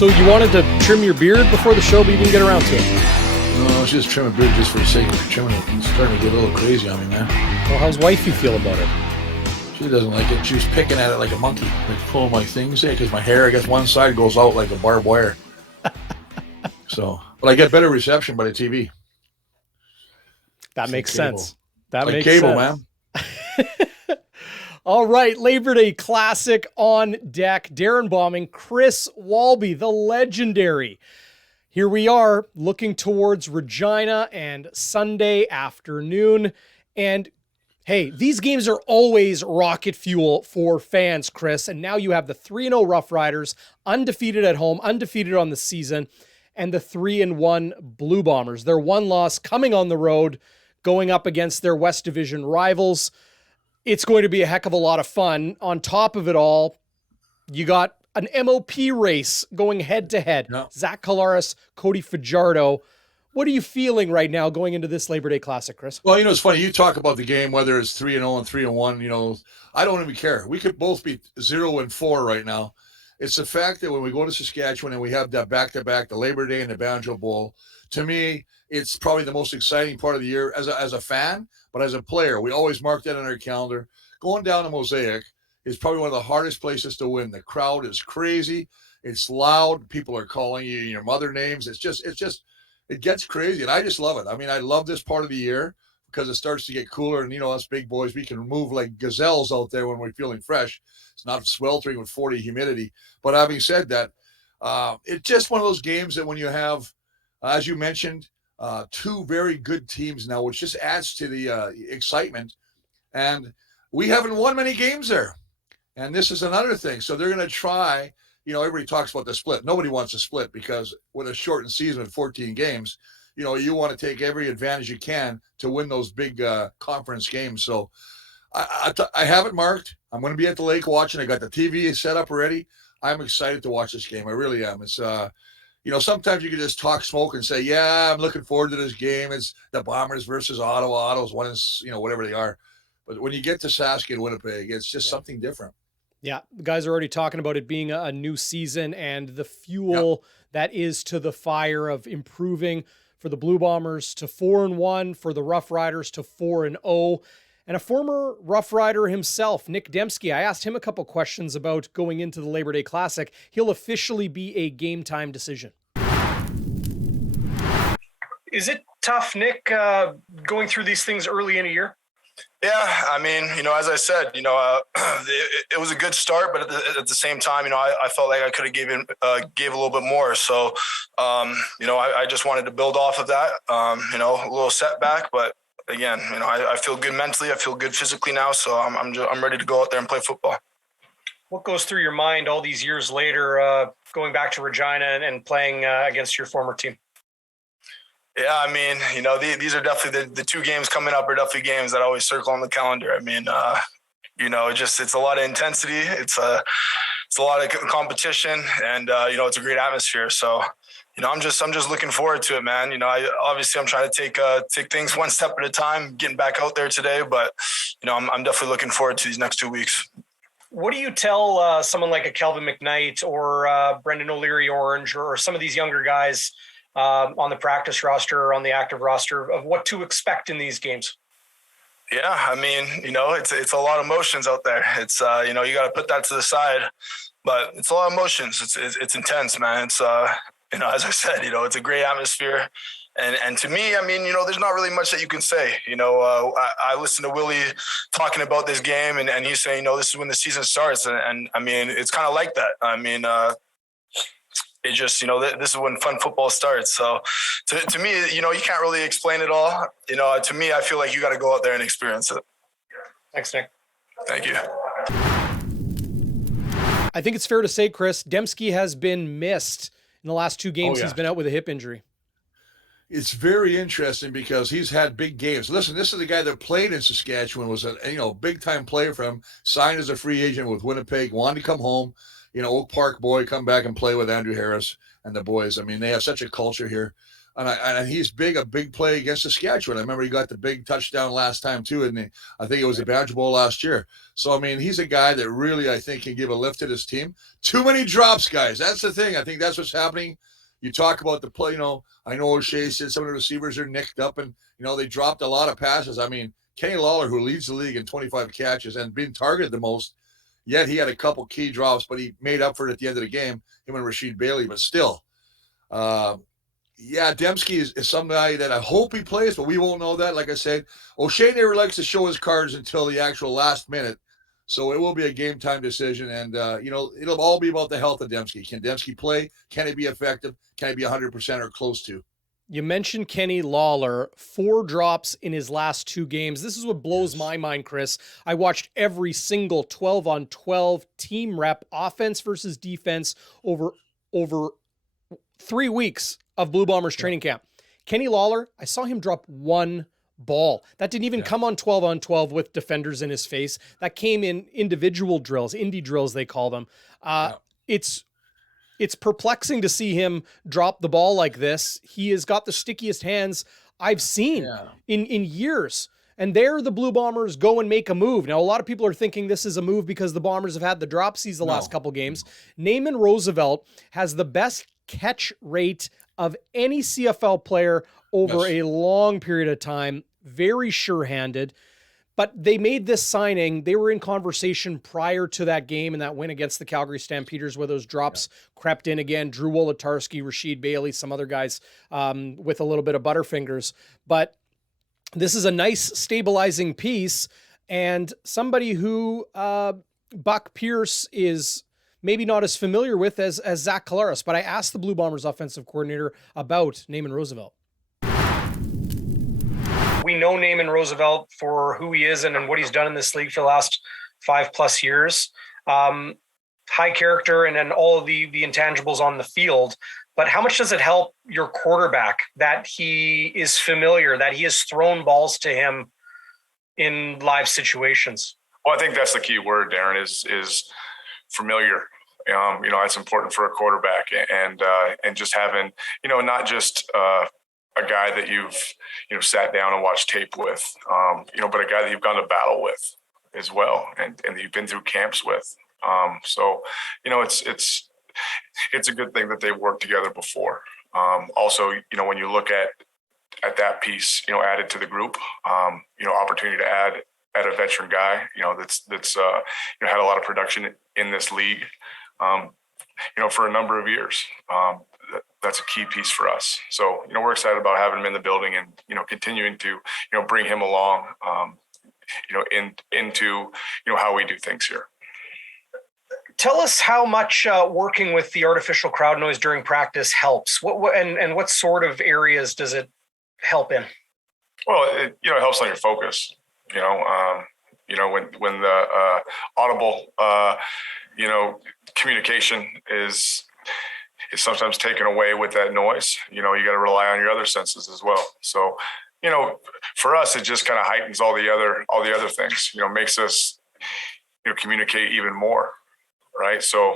So you wanted to trim your beard before the show, but you didn't get around to it? No, I was just trimming a beard just for the sake of trimming it. It's starting to get a little crazy on me, man. Well, how's wifey feel about it? She doesn't like it. She was picking at it like a monkey, like pulling my things in, because my hair, I guess one side goes out like a barbed wire. So, but I get better reception by the TV. That It's makes like sense. cable. That Like makes cable, sense. man. All right, Labor Day Classic on deck. Darrin Bauming, Chris Walby, the legendary. Here we are looking towards Regina and Sunday afternoon. And hey, these games are always rocket fuel for fans, Chris. And now you have the 3-0 Roughriders, undefeated at home, undefeated on the season, and the 3-1 Blue Bombers. Their one loss coming on the road, going up against their West Division rivals. It's going to be a heck of a lot of fun. On top of it all, you got an MOP race going head-to-head. Yeah. Zach Collaros, Cody Fajardo. What are you feeling right now going into this Labor Day Classic, Chris? Well, it's funny. You talk about the game, whether it's 3-0 and 3-1. I don't even care. We could both be 0-4 right now. It's the fact that when we go to Saskatchewan and we have that back-to-back, the Labor Day and the Banjo Bowl, to me, it's probably the most exciting part of the year as a fan, but as a player. We always mark that on our calendar. Going down to Mosaic is probably one of the hardest places to win. The crowd is crazy. It's loud. People are calling you your mother names. It gets crazy, and I just love it. I mean, I love this part of the year because it starts to get cooler, and, us big boys, we can move like gazelles out there when we're feeling fresh. It's not sweltering with 40 humidity. But having said that, it's just one of those games that when you have, as you mentioned, two very good teams now, which just adds to the excitement. And we haven't won many games there. And this is another thing. So they're going to try, everybody talks about the split. Nobody wants a split because with a shortened season with 14 games, you want to take every advantage you can to win those big conference games. So I have it marked. I'm going to be at the lake watching. I got the TV set up already. I'm excited to watch this game. I really am. It's, sometimes you can just talk smoke and say, yeah, I'm looking forward to this game. It's the Bombers versus Ottawa. Ottawa's one is, whatever they are. But when you get to Sask and Winnipeg, it's just something different. Yeah, the guys are already talking about it being a new season and the fuel that is to the fire of improving for the Blue Bombers to 4-1, for the Roughriders to 4-0. And a former Rough Rider himself, Nic Demski, I asked him a couple questions about going into the Labor Day Classic. He'll officially be a game time decision. Is it tough, Nick, going through these things early in a year? Yeah, I mean, as I said, it was a good start, but at the same time, I felt like I could have gave a little bit more. So, I just wanted to build off of that, a little setback, but again, I feel good mentally. I feel good physically now. So I'm ready to go out there and play football. What goes through your mind all these years later, going back to Regina and playing against your former team? Yeah, I mean, these are definitely the two games coming up are definitely games that I always circle on the calendar. I mean, it's a lot of intensity. It's a lot of competition, and it's a great atmosphere. So, I'm just looking forward to it, man. I'm trying to take things one step at a time, getting back out there today, but I'm definitely looking forward to these next 2 weeks. What do you tell someone like a Kelvin McKnight or Brendan O'Leary Orange or some of these younger guys on the practice roster or on the active roster of what to expect in these games? Yeah, I mean, it's a lot of emotions out there. It's you got to put that to the side, but it's a lot of emotions. It's intense, man. It's as I said, it's a great atmosphere. And to me, I mean, there's not really much that you can say. I listened to Willie talking about this game, and he's saying, this is when the season starts. And I mean, it's kind of like that. I mean, it just, this is when fun football starts. So to me, you can't really explain it all. To me, I feel like you got to go out there and experience it. Thanks, Nick. Thank you. I think it's fair to say, Chris, Demski has been missed in the last two games. He's been out with a hip injury. It's very interesting because he's had big games. Listen, this is the guy that played in Saskatchewan, was a big-time player for him, signed as a free agent with Winnipeg, wanted to come home. Oak Park boy, come back and play with Andrew Harris and the boys. I mean, they have such a culture here. And he's a big play against Saskatchewan. I remember he got the big touchdown last time too, and I think it was the Badger Bowl last year. So, I mean, he's a guy that really, I think, can give a lift to this team. Too many drops, guys. That's the thing. I think that's what's happening. You talk about the play, I know O'Shea said some of the receivers are nicked up and, they dropped a lot of passes. I mean, Kenny Lawler, who leads the league in 25 catches and been targeted the most, yet he had a couple key drops, but he made up for it at the end of the game, him and Rasheed Bailey. But still, Demski is somebody that I hope he plays, but we won't know that. Like I said, O'Shea never likes to show his cards until the actual last minute. So it will be a game time decision. And, it'll all be about the health of Demski. Can Demski play? Can he be effective? Can he be 100% or close to? You mentioned Kenny Lawler, 4 drops in his last 2 games. This is what blows my mind, Chris. I watched every single 12-on-12 team rep, offense versus defense, over 3 weeks of Blue Bombers training camp. Kenny Lawler, I saw him drop 1 ball. That didn't even come on 12-on-12 with defenders in his face. That came in individual drills, indie drills, they call them. It's perplexing to see him drop the ball like this. He has got the stickiest hands I've seen in years. And there the Blue Bombers go and make a move. Now, a lot of people are thinking this is a move because the Bombers have had the dropsies the last couple games. Naaman Roosevelt has the best catch rate of any CFL player over a long period of time. Very sure-handed. But they made this signing. They were in conversation prior to that game and that win against the Calgary Stampeders where those drops crept in again. Drew Wolotarski, Rasheed Bailey, some other guys with a little bit of butterfingers. But this is a nice stabilizing piece and somebody who Buck Pierce is maybe not as familiar with as Zach Collaros. But I asked the Blue Bombers offensive coordinator about Naaman Roosevelt. We know Naaman Roosevelt for who he is and what he's done in this league for the last 5+ years. High character and then all of the intangibles on the field. But how much does it help your quarterback that he is familiar, that he has thrown balls to him in live situations? Well, I think that's the key word, Darrin, is familiar. That's important for a quarterback and just having, not just a guy that you've, sat down and watched tape with, but a guy that you've gone to battle with as well. And that you've been through camps with. So, it's a good thing that they worked together before. Also, when you look at that piece, added to the group, opportunity to add a veteran guy, that's had a lot of production in this league, for a number of years. That's a key piece for us. So, we're excited about having him in the building and, continuing to, bring him along, into, how we do things here. Tell us how much working with the artificial crowd noise during practice helps. What sort of areas does it help in? Well, it helps on your focus. When the audible, communication is sometimes taken away with that noise. You got to rely on your other senses as well. So, for us, it just kind of heightens all the other things. Makes us, communicate even more. Right. So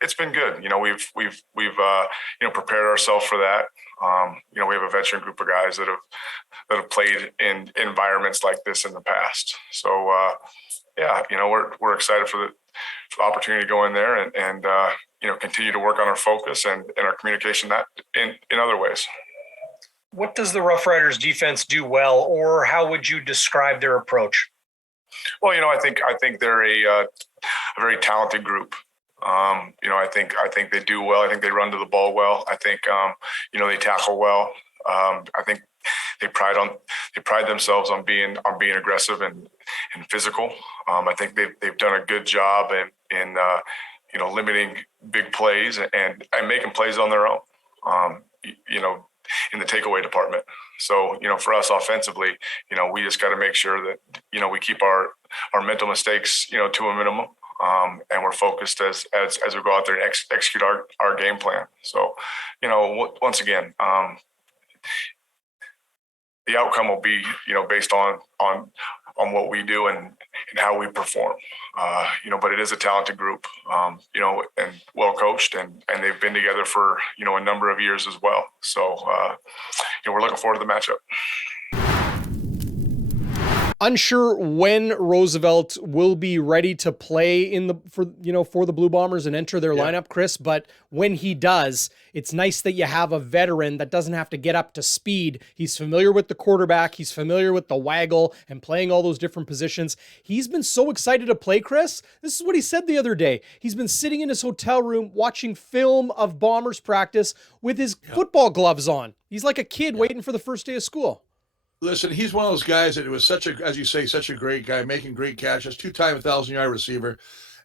it's been good. We've prepared ourselves for that. We have a veteran group of guys that have played in environments like this in the past. So we're excited for the opportunity to go in there and continue to work on our focus and our communication that in other ways. What does the Roughriders defense do well, or how would you describe their approach? Well, I think they're a very talented group. I think they do well. I think they run to the ball well. I think they tackle well. I think they pride themselves on being aggressive and physical. I think they've done a good job in limiting big plays and making plays on their own. In the takeaway department. So, for us offensively, we just got to make sure that, we keep our mental mistakes, to a minimum. And we're focused as we go out there and execute our game plan. So, once again, the outcome will be, based on what we do and how we perform. But it is a talented group, and well coached, and they've been together for, a number of years as well. So, we're looking forward to the matchup. Unsure when Roosevelt will be ready to play for the Blue Bombers and enter their lineup, Chris. But when he does, it's nice that you have a veteran that doesn't have to get up to speed. He's familiar with the quarterback. He's familiar with the waggle and playing all those different positions. He's been so excited to play, Chris. This is what he said the other day. He's been sitting in his hotel room watching film of Bombers practice with his football gloves on. He's like a kid waiting for the first day of school. Listen, he's one of those guys that was such a great guy, making great catches, 2-time 1,000-yard receiver.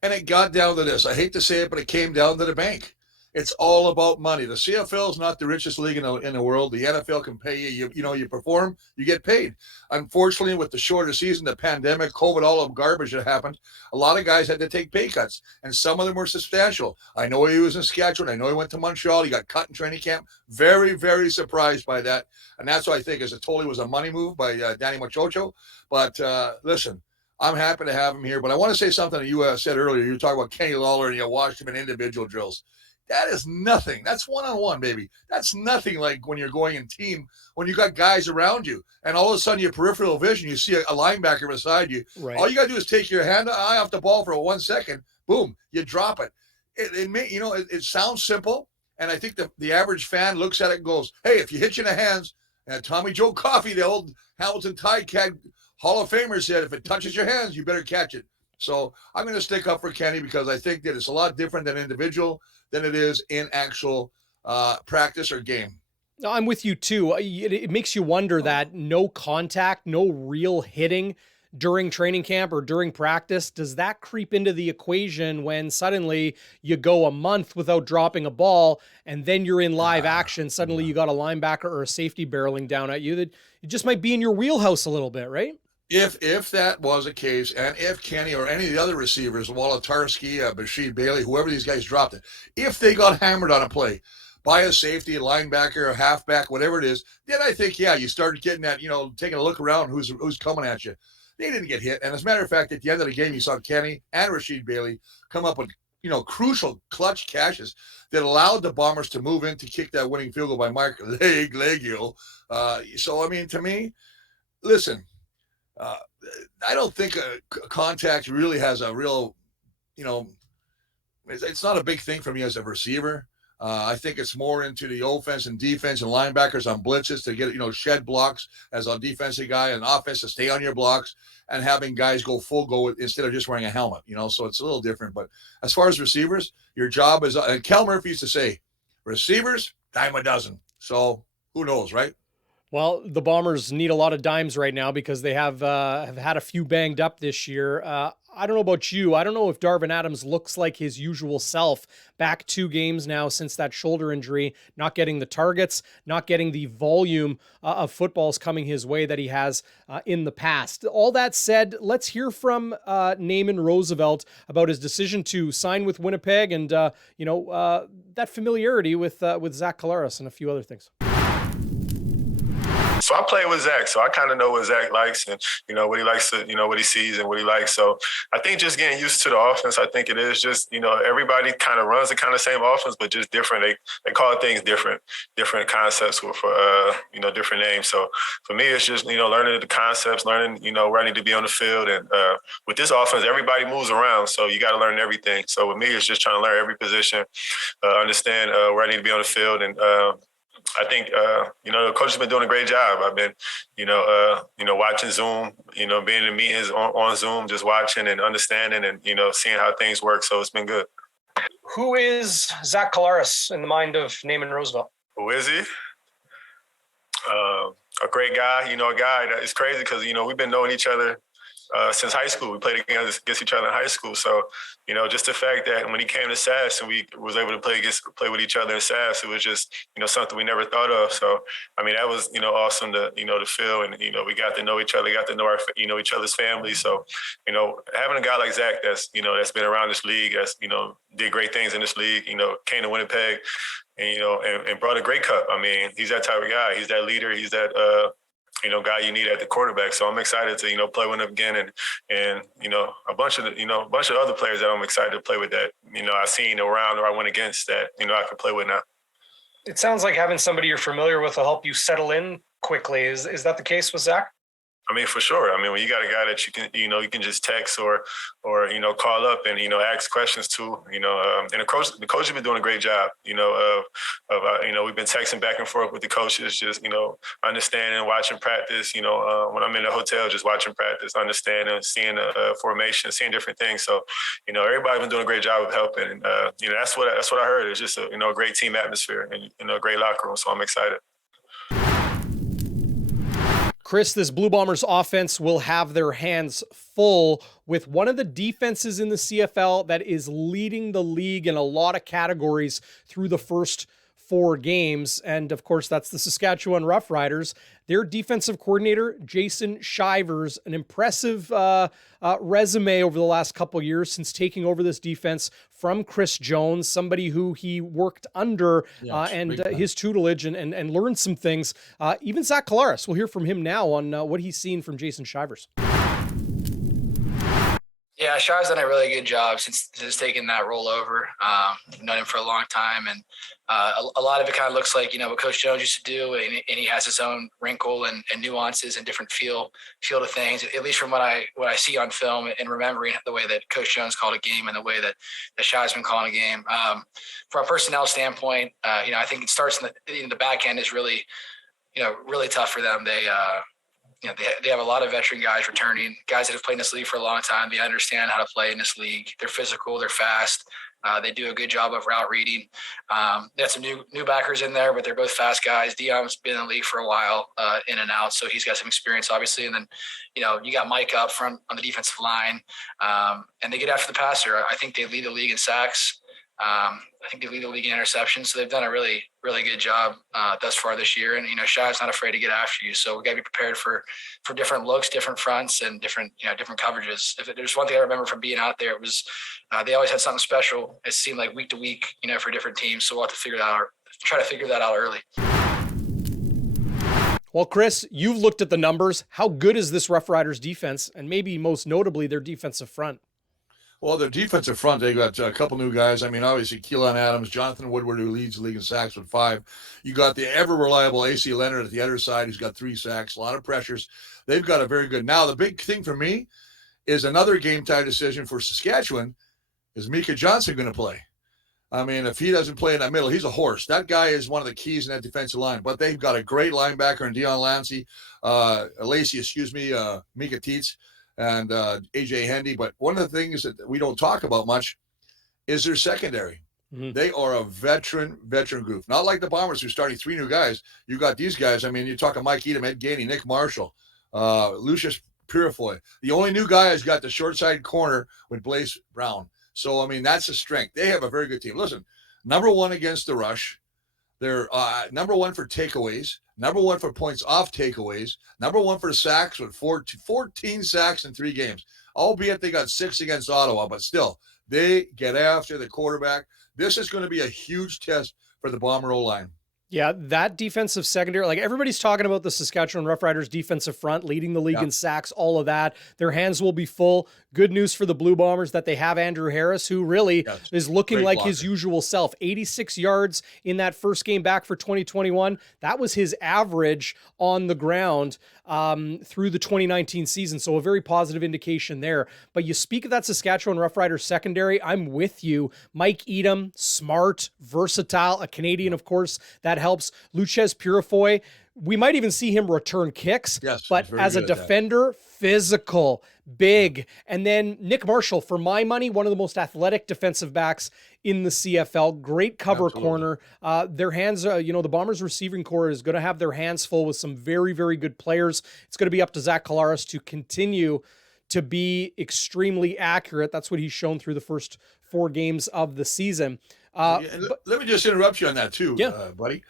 And it got down to this. I hate to say it, but it came down to the bank. It's all about money. The CFL is not the richest league in the world. The NFL can pay you. You perform, you get paid. Unfortunately, with the shorter season, the pandemic, COVID, all of garbage that happened, a lot of guys had to take pay cuts, and some of them were substantial. I know he was in Saskatchewan. I know he went to Montreal. He got cut in training camp. Very, very surprised by that. And that's what I think totally was a money move by Danny Machocho. But listen, I'm happy to have him here. But I want to say something that you said earlier. You were talking about Kenny Lawler, and you watched him in individual drills. That is nothing. That's one-on-one, baby. That's nothing like when you're going in team, when you got guys around you, and all of a sudden your peripheral vision, you see a linebacker beside you. Right. All you got to do is take your eye off the ball for 1 second. Boom, you drop it. It sounds simple, and I think the average fan looks at it and goes, hey, if you hit you in the hands, and Tommy Joe Coffey, the old Hamilton Tide Cat Hall of Famer, said, if it touches your hands, you better catch it. So I'm going to stick up for Kenny because I think that it's a lot different than individual than it is in actual practice or game. No, I'm with you too. It makes you wonder that no contact, no real hitting during training camp or during practice, does that creep into the equation when suddenly you go a month without dropping a ball and then you're in live action? Suddenly you got a linebacker or a safety barreling down at you. That it just might be in your wheelhouse a little bit, right? If that was a case, and if Kenny or any of the other receivers, Wolotarski, Bashir Bailey, whoever these guys dropped it, if they got hammered on a play by a safety, a linebacker, a halfback, whatever it is, then I think, you started getting that, taking a look around who's coming at you. They didn't get hit. And as a matter of fact, at the end of the game, you saw Kenny and Rashid Bailey come up with, crucial clutch catches that allowed the Bombers to move in to kick that winning field goal by Mark Legio. To me, listen, I don't think contact really has a real, it's not a big thing for me as a receiver. I think it's more into the offense and defense and linebackers on blitzes to get, shed blocks as a defensive guy and offense to stay on your blocks and having guys go full go instead of just wearing a helmet, so it's a little different. But as far as receivers, your job is, and Cal Murphy used to say, receivers, dime a dozen. So who knows, right? Well, the Bombers need a lot of dimes right now because they have had a few banged up this year. I don't know about you. I don't know if Darvin Adams looks like his usual self. Back 2 games now since that shoulder injury, not getting the targets, not getting the volume of footballs coming his way that he has in the past. All that said, let's hear from Naaman Roosevelt about his decision to sign with Winnipeg and that familiarity with Zach Collaros and a few other things. So I play with Zach, so I kind of know what Zach likes and, what he likes to, what he sees and what he likes. So I think just getting used to the offense, I think it is just, everybody kind of runs the kind of same offense, but just different. They call things different concepts for different names. So for me, it's just, learning the concepts, learning, where I need to be on the field. And with this offense, everybody moves around. So you got to learn everything. So with me, it's just trying to learn every position, understand where I need to be on the field. And, I think, the coach has been doing a great job. I've been, watching Zoom, being in meetings on Zoom, just watching and understanding and, seeing how things work. So it's been good. Who is Zach Collaros in the mind of Naaman Roosevelt? Who is he? A great guy, a guy that is crazy because, we've been knowing each other since high school. We played against each other in high school. So, just the fact that when he came to SAS and we was able to play with each other in SAS, it was just, something we never thought of. So, that was, awesome to, to feel. And, we got to know each other, got to know our, each other's families. So, having a guy like Zach that's, that's been around this league, that's, did great things in this league, came to Winnipeg and, and brought a great cup. He's that type of guy. He's that leader. He's that, guy you need at the quarterback. So I'm excited to, play with him again, and a bunch of other players that I'm excited to play with that, I've seen around or I went against that, I can play with now. It sounds like having somebody you're familiar with will help you settle in quickly. Is that the case with Zach? I mean, for sure. I mean, when you got a guy that you can just text or call up and, ask questions to, and the coach has been doing a great job, we've been texting back and forth with the coaches, just, understanding, watching practice, when I'm in the hotel, just watching practice, understanding, seeing formation, seeing different things. So, everybody's been doing a great job of helping. And, that's what I heard. It's just a great team atmosphere and, a great locker room. So I'm excited. Chris, this Blue Bombers offense will have their hands full with one of the defenses in the CFL that is leading the league in a lot of categories through the first 4 games. And of course, that's the Saskatchewan Roughriders. Their defensive coordinator, Jason Shivers, an impressive resume over the last couple of years since taking over this defense from Chris Jones, somebody who he worked under his tutelage and learned some things. Even Zach Collaros, we'll hear from him now on what he's seen from Jason Shivers. Yeah, Shaw's done a really good job since taking that role over. Known him for a long time, and a lot of it kind of looks like what Coach Jones used to do, and he has his own wrinkle and nuances and different feel to things. At least from what I see on film and remembering the way that Coach Jones called a game and the way that Shaw's been calling a game. From a personnel standpoint, I think it starts in the back end is really tough for them. They have a lot of veteran guys returning, guys that have played in this league for a long time. They understand how to play in this league. They're physical. They're fast. They do a good job of route reading. They have some new backers in there, but they're both fast guys. Dion's been in the league for a while, in and out, so he's got some experience, obviously. And then, you got Micah up front on the defensive line, and they get after the passer. I think they lead the league in sacks. I think they lead the league in interceptions, so they've done a really, really good job thus far this year. And Shai's not afraid to get after you, so we got to be prepared for different looks, different fronts, and different coverages. If there's one thing I remember from being out there, it was they always had something special. It seemed like week to week, for different teams. So we'll have to try to figure that out early. Well, Chris, you've looked at the numbers. How good is this Rough Riders defense, and maybe most notably their defensive front? Well, their defensive front, they got a couple new guys. I mean, obviously, Keelan Adams, Jonathan Woodward, who leads the league in sacks with 5. You got the ever-reliable A.C. Leonard at the other side, who's got 3 sacks, a lot of pressures. They've got a very good. Now, the big thing for me is another game-time decision for Saskatchewan. Is Micah Johnson going to play? I mean, if he doesn't play in that middle, he's a horse. That guy is one of the keys in that defensive line. But they've got a great linebacker in Dion Mika Teets, and AJ Hendy. But one of the things that we don't talk about much is their secondary. Mm-hmm. They are a veteran group. Not like the Bombers, who're starting 3 new guys. You got these guys. I mean, you're talking Mike Edom, Ed Gainey, Nick Marshall, Lucius Purifoy. The only new guy has got the short side corner with Blaze Brown. So, I mean, that's a strength. They have a very good team. Listen, number 1 against the rush. They're number 1 for takeaways, number 1 for points off takeaways, number 1 for sacks with 14 sacks in 3 games, albeit they got 6 against Ottawa, but still, they get after the quarterback. This is going to be a huge test for the Bomber O-line. Yeah, that defensive secondary, like everybody's talking about the Saskatchewan Roughriders defensive front, leading the league in sacks, all of that. Their hands will be full. Good news for the Blue Bombers that they have Andrew Harris, who really is looking like his usual self. 86 yards in that first game back for 2021. That was his average on the ground through the 2019 season. So a very positive indication there. But you speak of that Saskatchewan Roughriders secondary, I'm with you. Mike Edom, smart, versatile, a Canadian, of course, that helps. Lucius Purifoy, we might even see him return kicks, but as a defender, physical, big. And then Nick Marshall, for my money, one of the most athletic defensive backs in the CFL. Great cover corner. Their hands, the Bombers receiving core is going to have their hands full with some very, very good players. It's going to be up to Zach Collaros to continue to be extremely accurate. That's what he's shown through the first 4 games of the season. Let me just interrupt you on that too, buddy.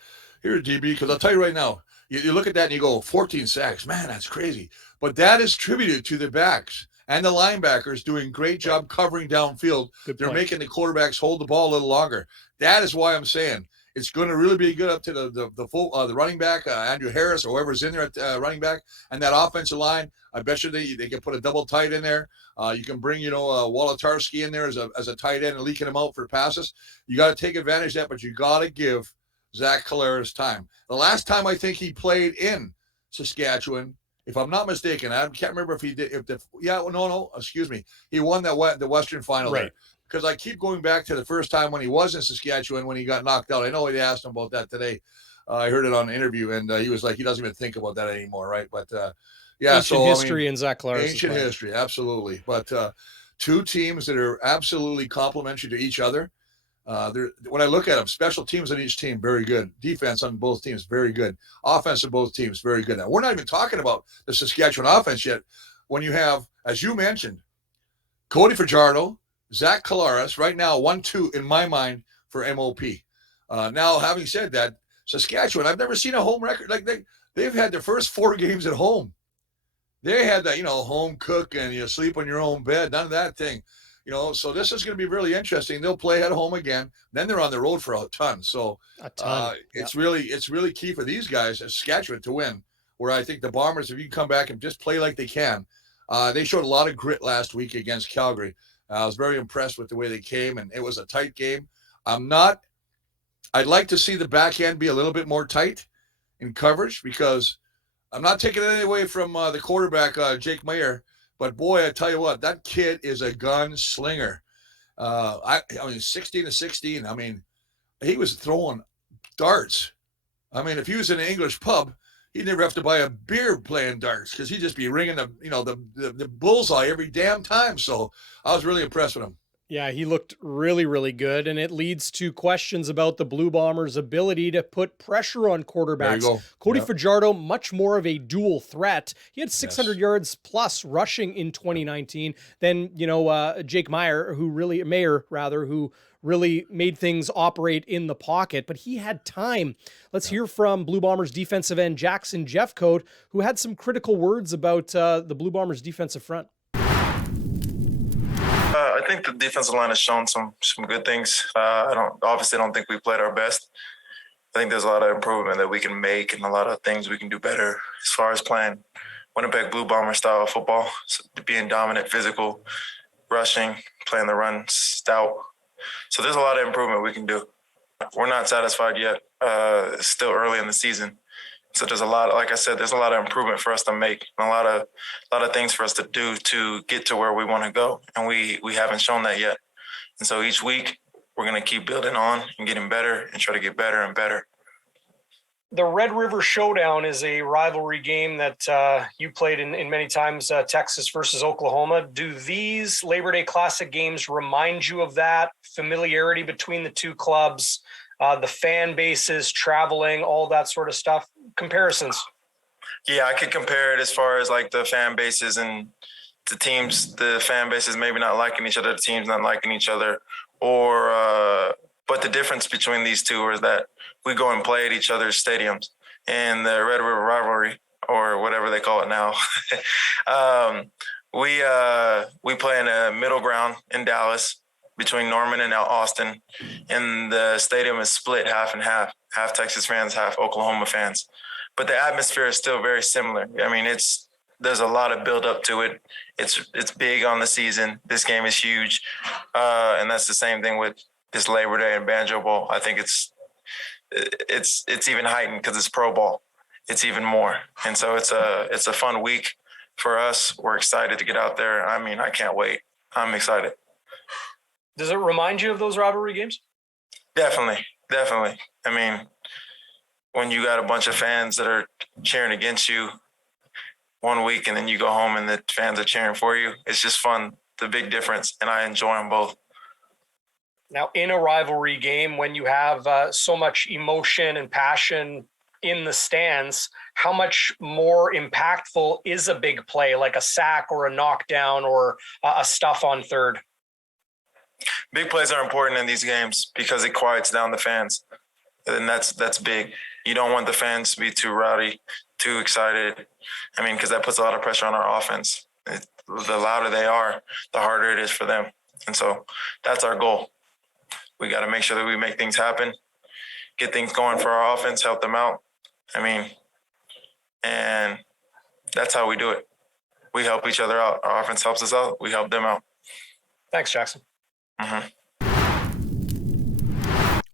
Here, DB, because I'll tell you right now, you look at that and you go, 14 sacks. Man, that's crazy. But that is attributed to the backs and the linebackers doing great job covering downfield. They're making the quarterbacks hold the ball a little longer. That is why I'm saying It's going to really be good up to the running back, Andrew Harris, or whoever's in there at running back, and that offensive line. I bet you they can put a double tight in there. You can bring, Wolotarski in there as a tight end and leaking him out for passes. You got to take advantage of that, but you got to give Zach Collaros time. The last time I think he played in Saskatchewan, if I'm not mistaken, I can't remember if he did. Excuse me. He won the Western final, right? Because I keep going back to the first time when he was in Saskatchewan when he got knocked out. I know they asked him about that today. I heard it on an interview, and he was like, he doesn't even think about that anymore, right? But ancient history in Zach Collaros. Ancient history, absolutely. But two teams that are absolutely complementary to each other. When I look at them, special teams on each team, very good. Defense on both teams, very good. Offense on both teams, very good. Now, we're not even talking about the Saskatchewan offense yet. When you have, as you mentioned, Cody Fajardo, Zach Collaros, right now 1-2 in my mind for MOP. Now, having said that, Saskatchewan, I've never seen a home record like they've had their first 4 games at home. They had that, home cook and you sleep on your own bed, none of that thing. So this is going to be really interesting. They'll play at home again. Then they're on the road for a ton. So it's really key for these guys, Saskatchewan, to win. Where I think the Bombers, if you can come back and just play like they can, they showed a lot of grit last week against Calgary. I was very impressed with the way they came, and it was a tight game. I'd like to see the back end be a little bit more tight in coverage because I'm not taking it away from the quarterback, Jake Mayer. But boy, I tell you what, that kid is a gunslinger. 16 to 16. I mean, he was throwing darts. I mean, if he was in an English pub, he'd never have to buy a beer playing darts because he'd just be ringing the bullseye every damn time. So I was really impressed with him. Yeah, he looked really, really good, and it leads to questions about the Blue Bombers' ability to put pressure on quarterbacks. Cody Fajardo, much more of a dual threat. He had 600 yards plus rushing in 2019 than, Jake Mayer, who really made things operate in the pocket, but he had time. Let's hear from Blue Bombers defensive end Jackson Jeffcoat, who had some critical words about the Blue Bombers defensive front. I think the defensive line has shown some good things. I don't think we played our best. I think there's a lot of improvement that we can make and a lot of things we can do better as far as playing Winnipeg Blue Bomber style of football, so being dominant, physical, rushing, playing the run, stout. So there's a lot of improvement we can do. We're not satisfied yet. It's still early in the season. So there's a lot, like I said, there's a lot of improvement for us to make, and a lot of things for us to do to get to where we want to go. And we haven't shown that yet. And so each week we're going to keep building on and getting better and try to get better and better. The Red River Showdown is a rivalry game that you played in many times, Texas versus Oklahoma. Do these Labor Day Classic games remind you of that familiarity between the two clubs, the fan bases, traveling, all that sort of stuff? Comparisons. Yeah, I could compare it as far as like the fan bases and the teams, the fan bases maybe not liking each other, the teams not liking each other, but the difference between these two is that we go and play at each other's stadiums. And the Red River rivalry, or whatever they call it now, we play in a middle ground in Dallas between Norman and Austin, and the stadium is split half and half Texas fans, half Oklahoma fans. But the atmosphere is still very similar. I mean, there's a lot of build up to it. It's big on the season. This game is huge, and that's the same thing with this Labor Day and Banjo Bowl. I think it's even heightened because it's pro ball. It's even more, and so it's a fun week for us. We're excited to get out there. I mean, I can't wait. I'm excited. Does it remind you of those rivalry games? Definitely. I mean, when you got a bunch of fans that are cheering against you one week and then you go home and the fans are cheering for you, it's just fun, the big difference, and I enjoy them both. Now, in a rivalry game, when you have so much emotion and passion in the stands, how much more impactful is a big play like a sack or a knockdown or a stuff on third? Big plays are important in these games because it quiets down the fans, and that's big. You don't want the fans to be too rowdy, too excited. I mean, because that puts a lot of pressure on our offense. The louder they are, the harder it is for them. And so that's our goal. We got to make sure that we make things happen. get things going for our offense, help them out. I mean, and that's how we do it. We help each other out. Our offense helps us out. We help them out. Thanks, Jackson. Mm-hmm.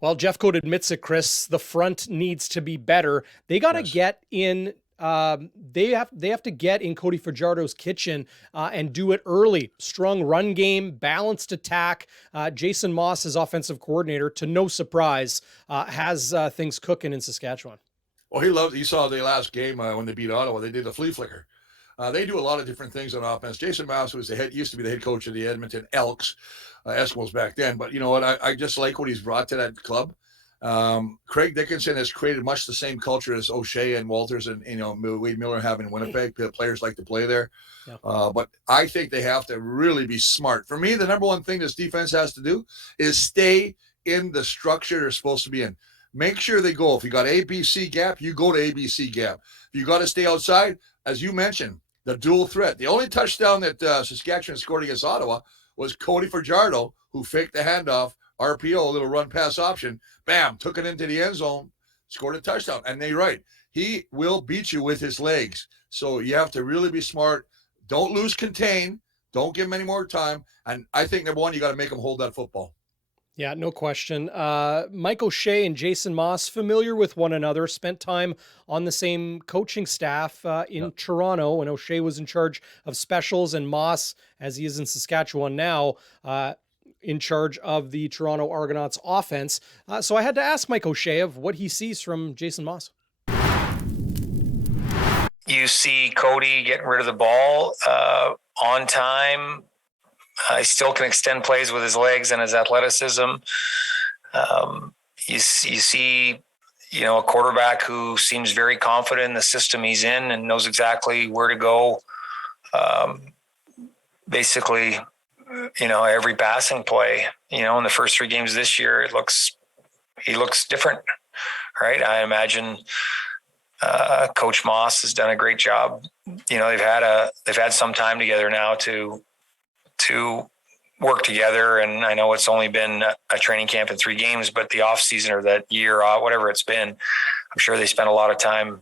Well, Jeffcoat admits it, Chris. The front needs to be better. They got to get in. They have to get in Cody Fajardo's kitchen and do it early. Strong run game, balanced attack. Jason Maas, as offensive coordinator, to no surprise, has things cooking in Saskatchewan. Well, he loved. You saw the last game when they beat Ottawa. They did the flea flicker. They do a lot of different things on offense. Jason Maas was used to be the head coach of the Edmonton Elks, Eskimos back then. But you know what? I just like what he's brought to that club. Craig Dickinson has created much the same culture as O'Shea and Walters and Wade Miller have in Winnipeg. Players like to play there. Yeah. But I think they have to really be smart. For me, the number one thing this defense has to do is stay in the structure they're supposed to be in. Make sure they go. If you got ABC gap, you go to ABC gap. If you got to stay outside, as you mentioned, the dual threat. The only touchdown that Saskatchewan scored against Ottawa was Cody Fajardo, who faked the handoff, RPO, a little run pass option, bam, took it into the end zone, scored a touchdown. And they're right. He will beat you with his legs. So you have to really be smart. Don't lose contain. Don't give him any more time. And I think, number one, you got to make him hold that football. Yeah, no question. Mike O'Shea and Jason Maas, familiar with one another, spent time on the same coaching staff in Toronto when O'Shea was in charge of specials, and Maas, as he is in Saskatchewan now, in charge of the Toronto Argonauts offense. So I had to ask Mike O'Shea of what he sees from Jason Maas. You see Cody getting rid of the ball on time. He still can extend plays with his legs and his athleticism. You see, a quarterback who seems very confident in the system he's in and knows exactly where to go. Basically, every passing play, in the first 3 games this year, he looks different, right? I imagine Coach Maas has done a great job. They've had some time together now to work together. And I know it's only been a training camp in 3 games, but the off season or that year, whatever it's been, I'm sure they spent a lot of time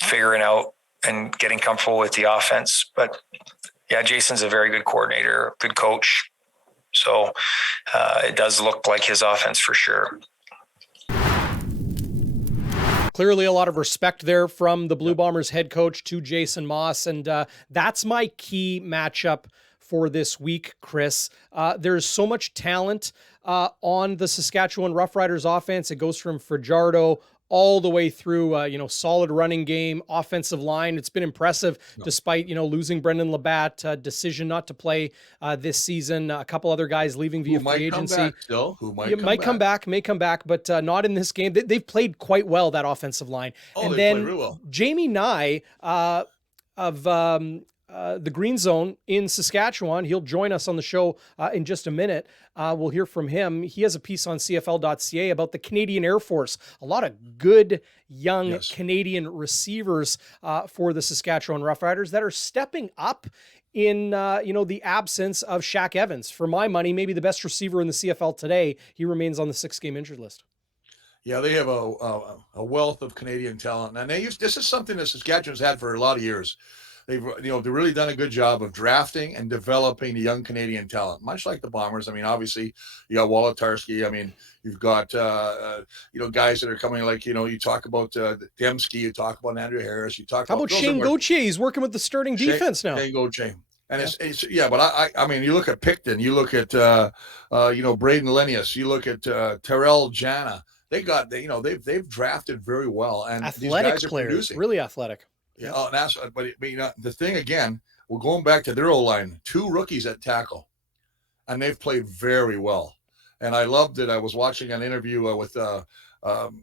figuring out and getting comfortable with the offense. But yeah, Jason's a very good coordinator, good coach. So it does look like his offense for sure. Clearly a lot of respect there from the Blue Bombers head coach to Jason Maas. And that's my key matchup for this week, Chris. There's so much talent on the Saskatchewan Roughriders offense. It goes from Fajardo all the way through, solid running game, offensive line. It's been impressive despite, losing Brendan Labatt, decision not to play this season. A couple other guys leaving via free agency. Who might come back. May come back, but not in this game. They've played quite well, that offensive line. And they then played real well. Jamie Nye of the Green Zone in Saskatchewan. He'll join us on the show in just a minute. We'll hear from him. He has a piece on CFL.ca about the Canadian Air Force. A lot of good young Canadian receivers for the Saskatchewan Roughriders that are stepping up in the absence of Shaq Evans. For my money, maybe the best receiver in the CFL today. He remains on the 6-game injured list. Yeah, they have a wealth of Canadian talent, and this is something that Saskatchewan's had for a lot of years. They've really done a good job of drafting and developing the young Canadian talent, much like the Bombers. I mean, obviously you got Wolotarski. I mean, you've got guys that are coming, like you talk about Demski, you talk about Andrew Harris, you talk. How about Shane Gauthier? He's working with the starting defense now. Shane Gauthier. And but I mean, you look at Picton, you look at Braden Lenius, you look at Terrell Jana. They've drafted very well, and athletic these guys are players, producing. really athletic. Yeah, and that's the thing again. We're going back to their O-line. 2 rookies at tackle, and they've played very well. And I loved it. I was watching an interview with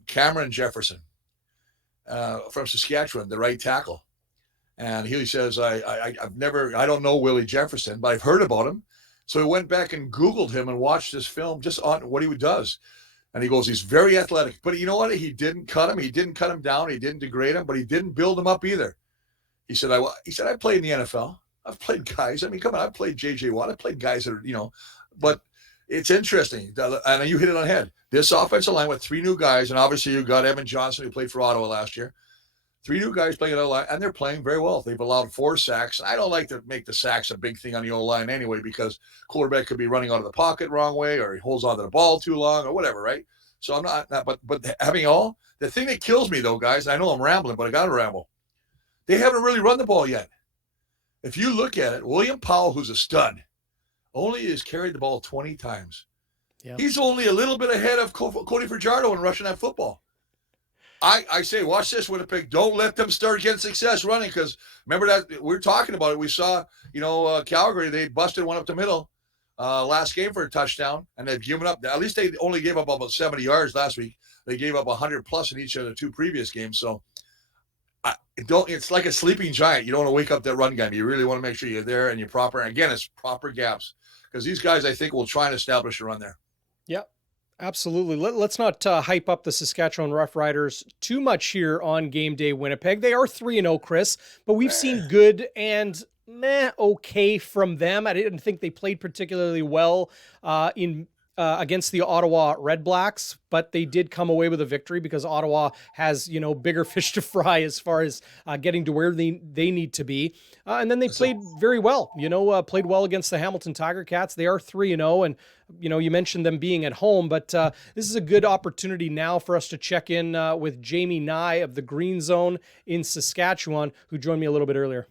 Cameron Jefferson from Saskatchewan, the right tackle, and he says, I don't know Willie Jefferson, but I've heard about him. So he went back and Googled him and watched his film just on what he does. And he goes, he's very athletic. But you know what? He didn't cut him. He didn't cut him down. He didn't degrade him, but he didn't build him up either. He said, I played in the NFL. I've played guys. I mean, come on, I've played J.J. Watt. I've played guys that are, but It's interesting. And you hit it on the head. This offensive line with 3 new guys, and obviously you got Evan Johnson, who played for Ottawa last year. 3 new guys playing at O-line, and they're playing very well. They've allowed 4 sacks. I don't like to make the sacks a big thing on the O-line anyway, because quarterback could be running out of the pocket wrong way, or he holds onto the ball too long, or whatever, right? So I'm not but having all, the thing that kills me though, guys, and I know I'm rambling, but I got to ramble. They haven't really run the ball yet. If you look at it, William Powell, who's a stud, only has carried the ball 20 times. Yep. He's only a little bit ahead of Cody Fajardo in rushing that football. I say, watch this, Winnipeg. Don't let them start getting success running, because remember that we're talking about it. We saw, Calgary, they busted one up the middle last game for a touchdown, and they've given up. At least they only gave up about 70 yards last week. They gave up 100 plus in each of the 2 previous games. So it's like a sleeping giant. You don't want to wake up that run game. You really want to make sure you're there and you're proper. And again, it's proper gaps, because these guys, I think, will try and establish a run there. Yep. Absolutely. Let's not hype up the Saskatchewan Roughriders too much here on Game Day Winnipeg. They are 3-0, Chris, but we've seen good and okay from them. I didn't think they played particularly well against the Ottawa Red Blacks, but they did come away with a victory, because Ottawa has, bigger fish to fry as far as getting to where they need to be. And then they played very well, played well against the Hamilton Tiger Cats. They are 3-0, and, you mentioned them being at home, but this is a good opportunity now for us to check in with Jamie Nye of the Green Zone in Saskatchewan, who joined me a little bit earlier.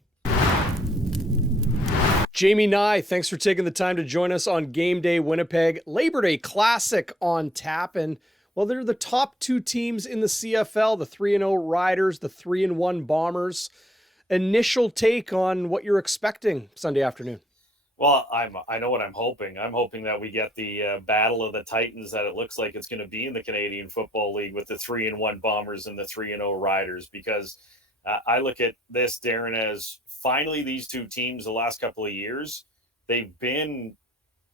Jamie Nye, thanks for taking the time to join us on Game Day Winnipeg. Labor Day Classic on tap, and well, they're the top 2 teams in the CFL, the 3-0 Riders, the 3-1 Bombers. Initial take on what you're expecting Sunday afternoon? Well, I know what I'm hoping. I'm hoping that we get the battle of the Titans that it looks like it's going to be in the Canadian Football League, with the 3-1 Bombers and the 3-0 Riders, because I look at this, Darrin, as finally these 2 teams the last couple of years, they've been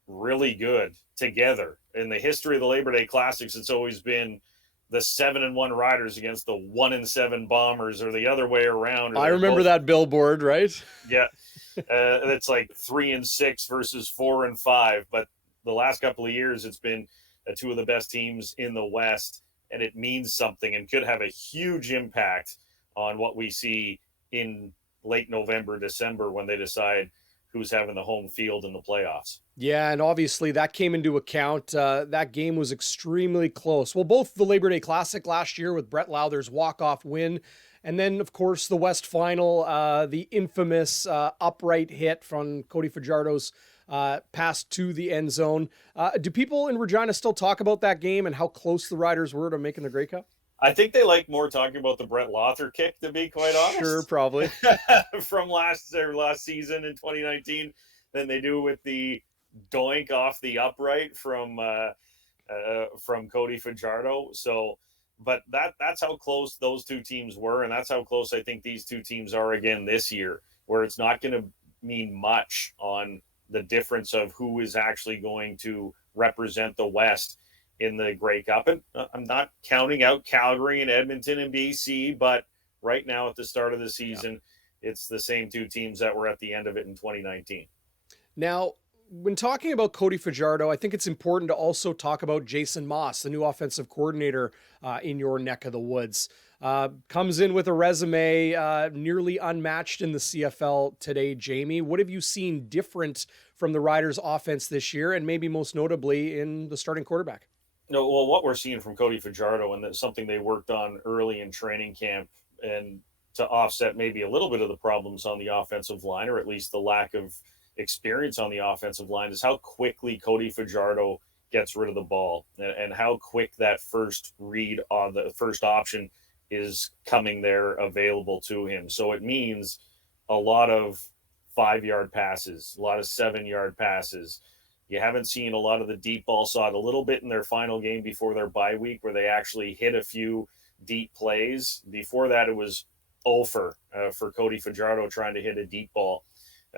really good together. In the history of the Labor Day Classics, it's always been the 7-1 Riders against the 1-7 Bombers, or the other way around. I remember that billboard, right? Yeah. It's like 3-6 versus 4-5. But the last couple of years, it's been 2 of the best teams in the West, and it means something and could have a huge impact on what we see in late November, December, when they decide who's having the home field in the playoffs. Yeah, and obviously that came into account. That game was extremely close. Well, both the Labor Day Classic last year with Brett Lowther's walk-off win, and then, of course, the West Final, the infamous upright hit from Cody Fajardo's pass to the end zone. Do people in Regina still talk about that game and how close the Riders were to making the Grey Cup? I think they like more talking about the Brett Lowther kick, to be quite honest. Sure, probably. From last season in 2019 than they do with the doink off the upright from Cody Fajardo. So, but that's how close those 2 teams were, and that's how close I think these 2 teams are again this year, where it's not going to mean much on the difference of who is actually going to represent the West in the Grey Cup. And I'm not counting out Calgary and Edmonton and BC, but right now at the start of the season, it's the same 2 teams that were at the end of it in 2019. Now, when talking about Cody Fajardo, I think it's important to also talk about Jason Maas, the new offensive coordinator in your neck of the woods. Comes in with a resume nearly unmatched in the CFL today, Jamie. What have you seen different from the Riders' offense this year, and maybe most notably in the starting quarterback? No, well, what we're seeing from Cody Fajardo, and that's something they worked on early in training camp, and to offset maybe a little bit of the problems on the offensive line, or at least the lack of experience on the offensive line, is how quickly Cody Fajardo gets rid of the ball, and how quick that first read on the first option is coming there available to him. So it means a lot of 5-yard passes, a lot of 7-yard passes. You haven't seen a lot of the deep ball. Saw it a little bit in their final game before their bye week, where they actually hit a few deep plays. Before that, it was for Cody Fajardo trying to hit a deep ball.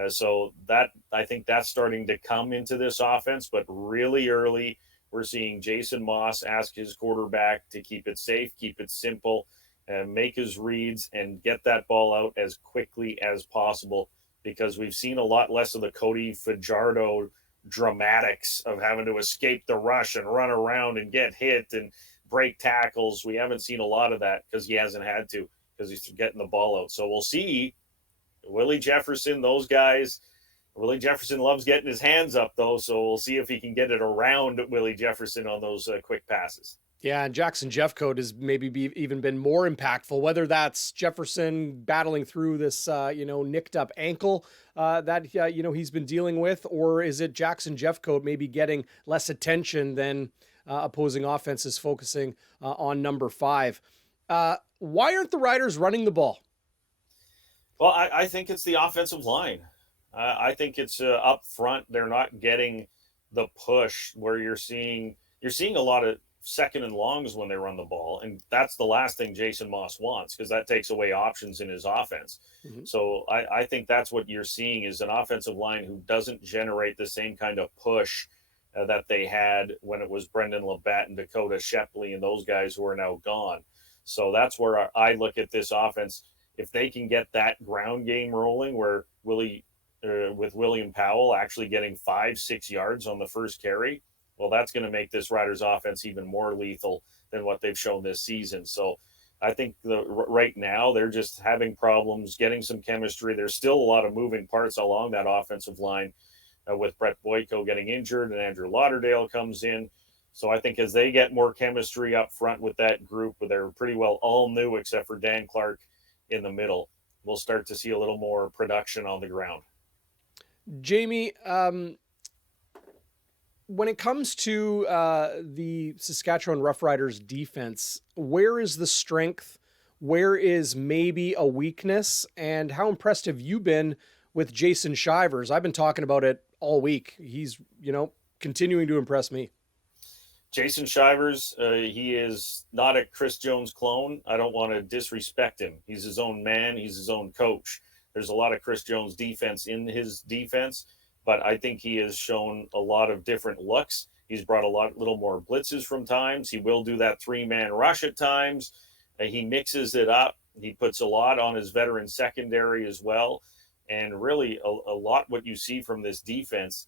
So that, I think that's starting to come into this offense, but really early, we're seeing Jason Maas ask his quarterback to keep it safe, keep it simple, and make his reads and get that ball out as quickly as possible, because we've seen a lot less of the Cody Fajardo dramatics of having to escape the rush and run around and get hit and break tackles. We haven't seen a lot of that because he hasn't had to, because he's getting the ball out. So we'll see. Willie Jefferson, those guys. Willie Jefferson loves getting his hands up, though, so we'll see if he can get it around Willie Jefferson on those quick passes. Yeah, and Jackson Jeffcoat has maybe even been more impactful, whether that's Jefferson battling through this, nicked up ankle that, he's been dealing with, or is it Jackson Jeffcoat maybe getting less attention than opposing offenses focusing on number 5? Why aren't the Riders running the ball? Well, I think it's the offensive line. I think it's up front. They're not getting the push where you're seeing a lot of second and longs when they run the ball. And that's the last thing Jason Maas wants, because that takes away options in his offense. Mm-hmm. So I think that's what you're seeing is an offensive line who doesn't generate the same kind of push that they had when it was Brendan Labatt and Dakota Shepley and those guys who are now gone. So that's where I look at this offense. If they can get that ground game rolling where with William Powell actually getting 5-6 yards on the first carry, well, that's going to make this Riders offense even more lethal than what they've shown this season. So I think right now they're just having problems getting some chemistry. There's still a lot of moving parts along that offensive line with Brett Boyko getting injured and Andrew Lauderdale comes in. So I think as they get more chemistry up front with that group, where they're pretty well all new except for Dan Clark in the middle, we'll start to see a little more production on the ground. Jamie, when it comes to the Saskatchewan Roughriders defense, where is the strength? Where is maybe a weakness? And how impressed have you been with Jason Shivers? I've been talking about it all week. He's, continuing to impress me. Jason Shivers, he is not a Chris Jones clone. I don't want to disrespect him. He's his own man. He's his own coach. There's a lot of Chris Jones defense in his defense, but I think he has shown a lot of different looks. He's brought little more blitzes from times. He will do that 3-man rush at times. He mixes it up. He puts a lot on his veteran secondary as well. And really a lot what you see from this defense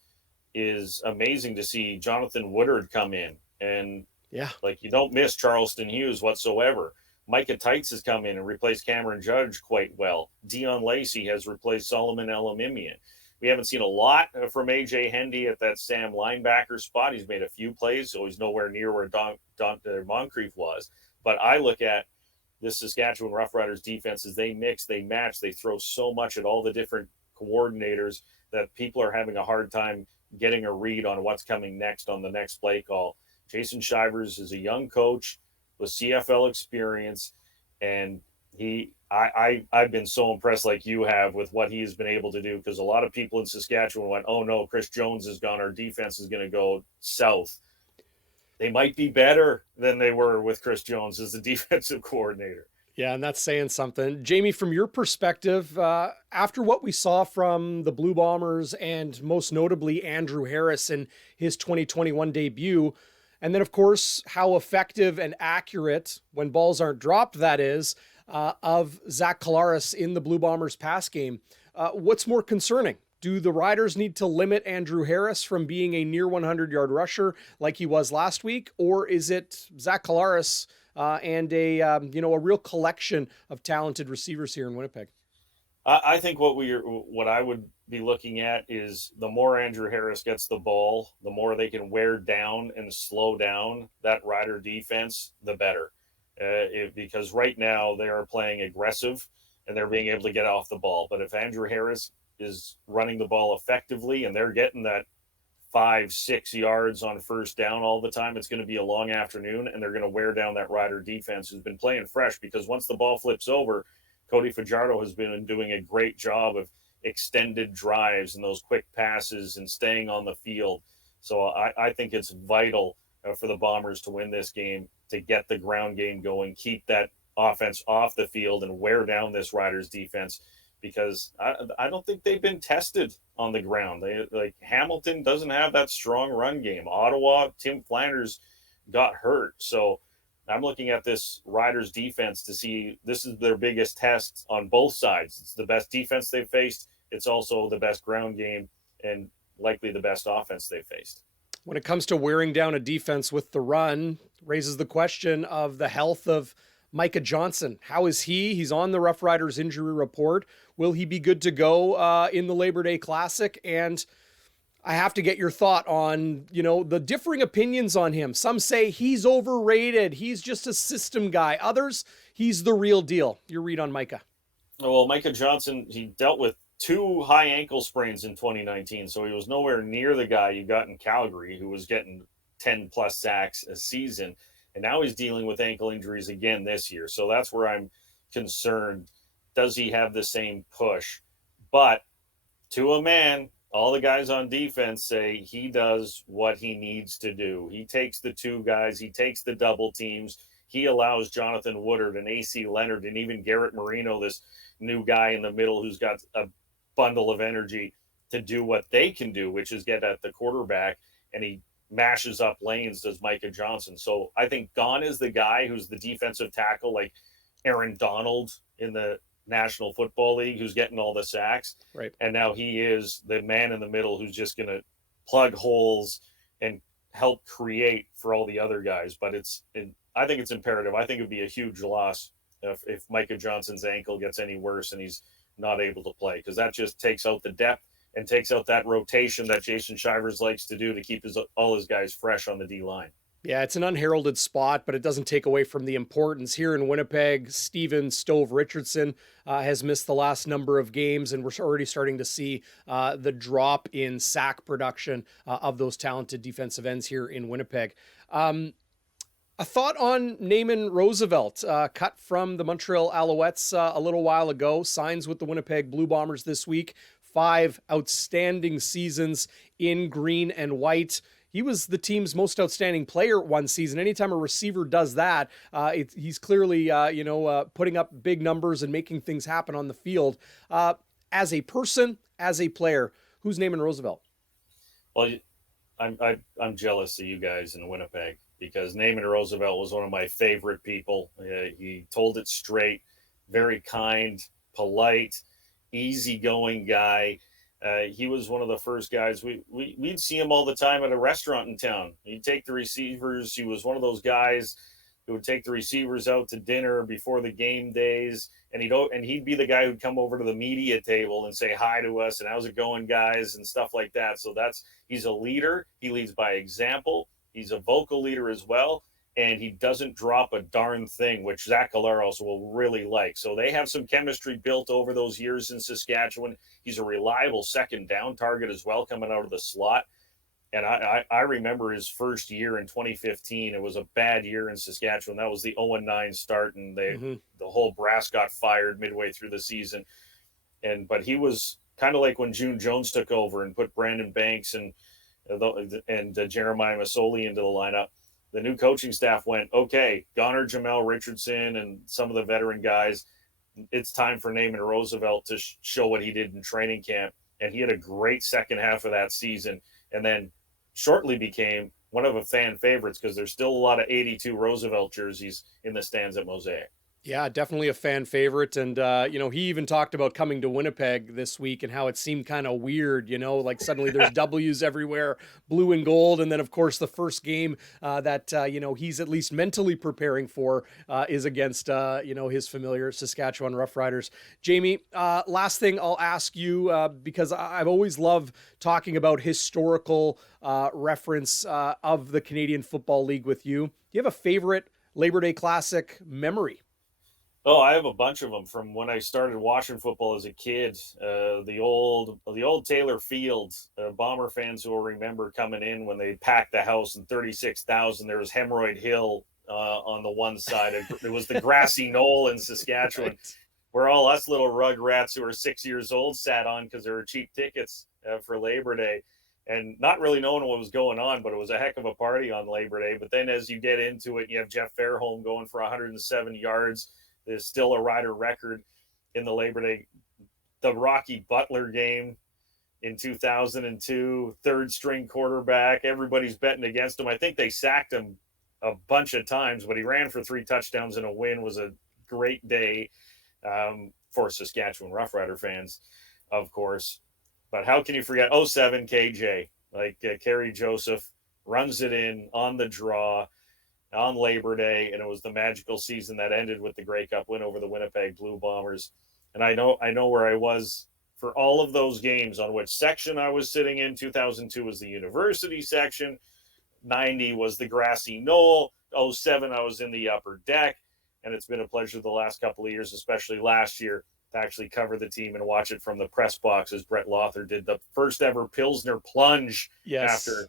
is amazing to see Jonathan Woodard come in. And you don't miss Charleston Hughes whatsoever. Micah Tights has come in and replaced Cameron Judge quite well. Dion Lacey has replaced Solomon Elamimian. We haven't seen a lot from A.J. Hendy at that Sam linebacker spot. He's made a few plays, so he's nowhere near where Moncrief was. But I look at this Saskatchewan Roughriders defense as they mix, they match, they throw so much at all the different coordinators that people are having a hard time getting a read on what's coming next on the next play call. Jason Shivers is a young coach with CFL experience, and I've been so impressed, like you have, with what he has been able to do, because a lot of people in Saskatchewan went, oh no, Chris Jones is gone, our defense is going to go south. They might be better than they were with Chris Jones as the defensive coordinator. Yeah, and that's saying something. Jamie, from your perspective, after what we saw from the Blue Bombers and most notably Andrew Harris in his 2021 debut, and then, of course, how effective and accurate, when balls aren't dropped, that is, of Zach Collaros in the Blue Bombers pass game. What's more concerning? Do the Riders need to limit Andrew Harris from being a near 100-yard rusher like he was last week? Or is it Zach Collaros and a real collection of talented receivers here in Winnipeg? I think what I would be looking at is the more Andrew Harris gets the ball, the more they can wear down and slow down that Rider defense, the better. Because right now they are playing aggressive and they're being able to get off the ball. But if Andrew Harris is running the ball effectively and they're getting that 5-6 yards on first down all the time, it's going to be a long afternoon, and they're going to wear down that Rider defense who's been playing fresh, because once the ball flips over, Cody Fajardo has been doing a great job of extended drives and those quick passes and staying on the field. So I think it's vital for the Bombers to win this game, to get the ground game going, keep that offense off the field and wear down this Riders defense, because I don't think they've been tested on the ground. Hamilton doesn't have that strong run game. Ottawa, Tim Flanders got hurt. So I'm looking at this Riders defense to see this is their biggest test on both sides. It's the best defense they've faced. It's also the best ground game. And likely the best offense they've faced. When it comes to wearing down a defense with the run, raises the question of the health of Micah Johnson. How is he? He's on the Roughriders injury report. Will he be good to go in the Labor Day Classic? And I have to get your thought on, the differing opinions on him. Some say he's overrated. He's just a system guy. Others, he's the real deal. Your read on Micah? Well, Micah Johnson, he dealt with 2 high ankle sprains in 2019, so he was nowhere near the guy you got in Calgary who was getting 10-plus sacks a season. And now he's dealing with ankle injuries again this year. So that's where I'm concerned. Does he have the same push? But to a man, all the guys on defense say he does what he needs to do. He takes the 2 guys. He takes the double teams. He allows Jonathan Woodard and AC Leonard and even Garrett Marino, this new guy in the middle who's got a bundle of energy, to do what they can do, which is get at the quarterback. And he mashes up lanes, does Micah Johnson. So I think gone is the guy who's the defensive tackle, like Aaron Donald in the National Football League, who's getting all the sacks. Right. And now he is the man in the middle who's just going to plug holes and help create for all the other guys. But I think it's imperative. I think it'd be a huge loss if Micah Johnson's ankle gets any worse and he's not able to play, because that just takes out the depth and takes out that rotation that Jason Shivers likes to do to keep all his guys fresh on the D-line. Yeah, it's an unheralded spot, but it doesn't take away from the importance. Here in Winnipeg, Steven Stove Richardson has missed the last number of games, and we're already starting to see the drop in sack production of those talented defensive ends here in Winnipeg. A thought on Naaman Roosevelt, cut from the Montreal Alouettes a little while ago, signs with the Winnipeg Blue Bombers this week. 5 outstanding seasons in green and white. He was the team's most outstanding player one season. Anytime a receiver does that, he's clearly, putting up big numbers and making things happen on the field. As a person, as a player, who's Naaman Roosevelt? Well, I'm jealous of you guys in Winnipeg, because Naaman Roosevelt was one of my favorite people. He told it straight, very kind, polite, easygoing guy. He was one of the first guys. We'd see him all the time at a restaurant in town. He'd take the receivers. He was one of those guys who would take the receivers out to dinner before the game days, and he'd be the guy who'd come over to the media table and say hi to us and how's it going, guys, and stuff like that. So he's a leader. He leads by example. He's a vocal leader as well, and he doesn't drop a darn thing, which Zach Collaros will really like. So they have some chemistry built over those years in Saskatchewan. He's a reliable second down target as well, coming out of the slot. And I remember his first year in 2015. It was a bad year in Saskatchewan. That was the 0-9 start, and the whole brass got fired midway through the season. But he was kind of like when June Jones took over and put Brandon Banks and Jeremiah Masoli into the lineup. The new coaching staff went, okay, Gonner, Jamel Richardson, and some of the veteran guys, it's time for Naaman Roosevelt to show what he did in training camp. And he had a great second half of that season, and then shortly became one of the fan favorites, because there's still a lot of 82 Roosevelt jerseys in the stands at Mosaic. Yeah, definitely a fan favorite. And, he even talked about coming to Winnipeg this week and how it seemed kind of weird, like suddenly there's W's everywhere, blue and gold. And then, of course, the first game that he's at least mentally preparing for is against, his familiar Saskatchewan Roughriders. Jamie, last thing I'll ask you, because I've always loved talking about historical reference of the Canadian Football League with you. Do you have a favorite Labor Day Classic memory? Oh, I have a bunch of them from when I started watching football as a kid. The old Taylor Field, Bomber fans who will remember coming in when they packed the house, and 36,000. There was Hemorrhoid Hill on the one side. It was the grassy knoll in Saskatchewan, right, where all us little rug rats who were 6 years old sat on because there were cheap tickets for Labor Day, and not really knowing what was going on, but it was a heck of a party on Labor Day. But then as you get into it, you have Jeff Fairholm going for 107 yards. There's still a Rider record in the Labor Day. The Rocky Butler game in 2002, third string quarterback. Everybody's betting against him. I think they sacked him a bunch of times, but he ran for 3 touchdowns and a win. Was a great day for Saskatchewan Roughrider fans, of course. But how can you forget 07 KJ? Like Kerry Joseph runs it in on the draw on Labor Day, and it was the magical season that ended with the Grey Cup win over the Winnipeg Blue Bombers. And I know where I was for all of those games, on which section I was sitting in. 2002 was the university section. 90 was the grassy knoll. 07, I was in the upper deck. And it's been a pleasure the last couple of years, especially last year, to actually cover the team and watch it from the press box as Brett Lothar did the first ever Pilsner plunge. Yes. After.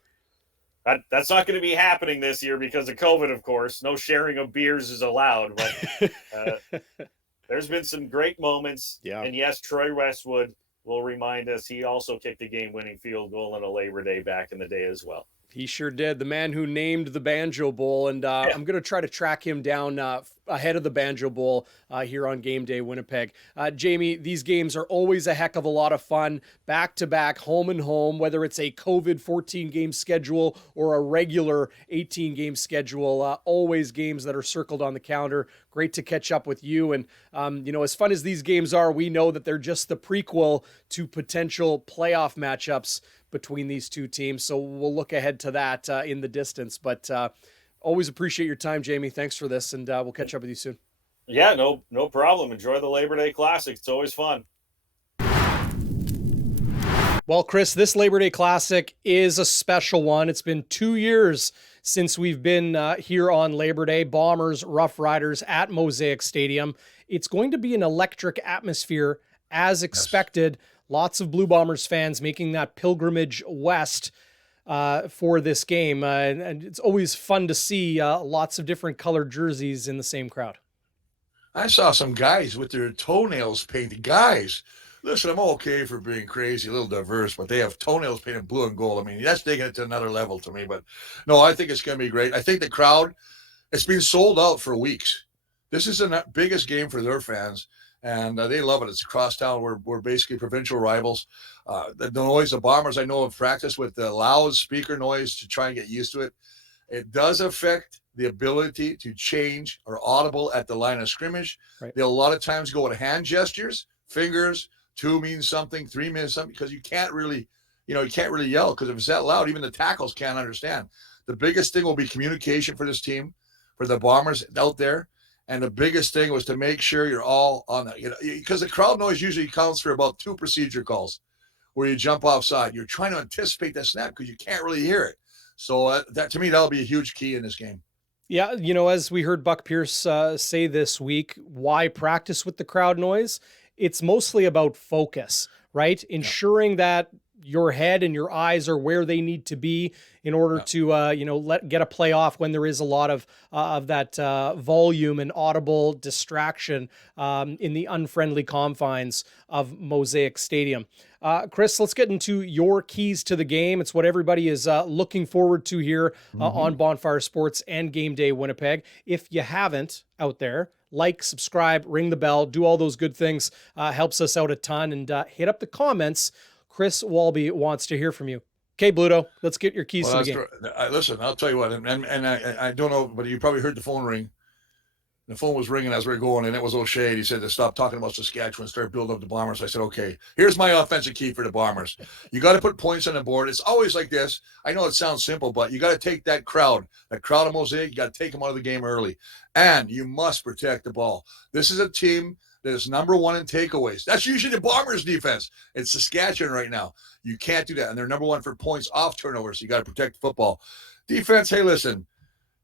That's not going to be happening this year because of COVID, of course. No sharing of beers is allowed. But there's been some great moments. Yeah. And yes, Troy Westwood will remind us he also kicked a game-winning field goal on a Labor Day back in the day as well. He sure did. The man who named the Banjo Bowl. And I'm going to try to track him down ahead of the Banjo Bowl here on GameDay Winnipeg. Jamie, these games are always a heck of a lot of fun. Back-to-back, home and home, whether it's a COVID 14-game schedule or a regular 18-game schedule. Always games that are circled on the calendar. Great to catch up with you. And, as fun as these games are, we know that they're just the prequel to potential playoff matchups between these two teams. So we'll look ahead to that in the distance. But always appreciate your time, Jamie. Thanks for this, and we'll catch up with you soon. Yeah, no problem. Enjoy the Labor Day Classic. It's always fun. Well, Chris, this Labor Day Classic is a special one. It's been 2 years since we've been here on Labor Day. Bombers, Roughriders at Mosaic Stadium. It's going to be an electric atmosphere as expected. Yes. Lots of Blue Bombers fans making that pilgrimage west for this game. And it's always fun to see lots of different colored jerseys in the same crowd. I saw some guys with their toenails painted. Guys, listen, I'm okay for being crazy, a little diverse, but they have toenails painted blue and gold. I mean, that's taking it to another level to me. But no, I think it's going to be great. I think the crowd, it's been sold out for weeks. This is the biggest game for their fans. And they love it. It's across town. We're basically provincial rivals. The noise, the Bombers, I know, have practiced with the loud speaker noise to try and get used to it. It does affect the ability to change or audible at the line of scrimmage. Right. They'll a lot of times go with hand gestures, fingers. 2 means something, 3 means something, because you can't really yell, because if it's that loud, even the tackles can't understand. The biggest thing will be communication for this team, for the Bombers out there. And the biggest thing was to make sure you're all on that, because the crowd noise usually counts for about 2 procedure calls where you jump offside. You're trying to anticipate that snap because you can't really hear it. So that to me, that'll be a huge key in this game. Yeah, as we heard Buck Pierce say this week, why practice with the crowd noise? It's mostly about focus, right? Ensuring that your head and your eyes are where they need to be in order to, get a play off when there is a lot of that volume and audible distraction in the unfriendly confines of Mosaic Stadium. Chris, let's get into your keys to the game. It's what everybody is looking forward to here on Bonfire Sports and GameDay Winnipeg. If you haven't out there, like, subscribe, ring the bell, do all those good things. Helps us out a ton. And hit up the comments. Chris Walby wants to hear from you. Okay, Bluto, let's get your keys to the game. Listen, I'll tell you what, and I don't know, but you probably heard the phone ring. The phone was ringing as we were going, and it was O'Shea. He said to stop talking about Saskatchewan, start building up the Bombers. I said, okay, here's my offensive key for the Bombers. You got to put points on the board. It's always like this. I know it sounds simple, but you got to take that crowd of Mosaic, you got to take them out of the game early. And you must protect the ball. This is a team that is number 1 in takeaways. That's usually the Bombers' defense. It's Saskatchewan right now. You can't do that. And they're number 1 for points off turnovers. So you got to protect the football. Defense, hey, listen,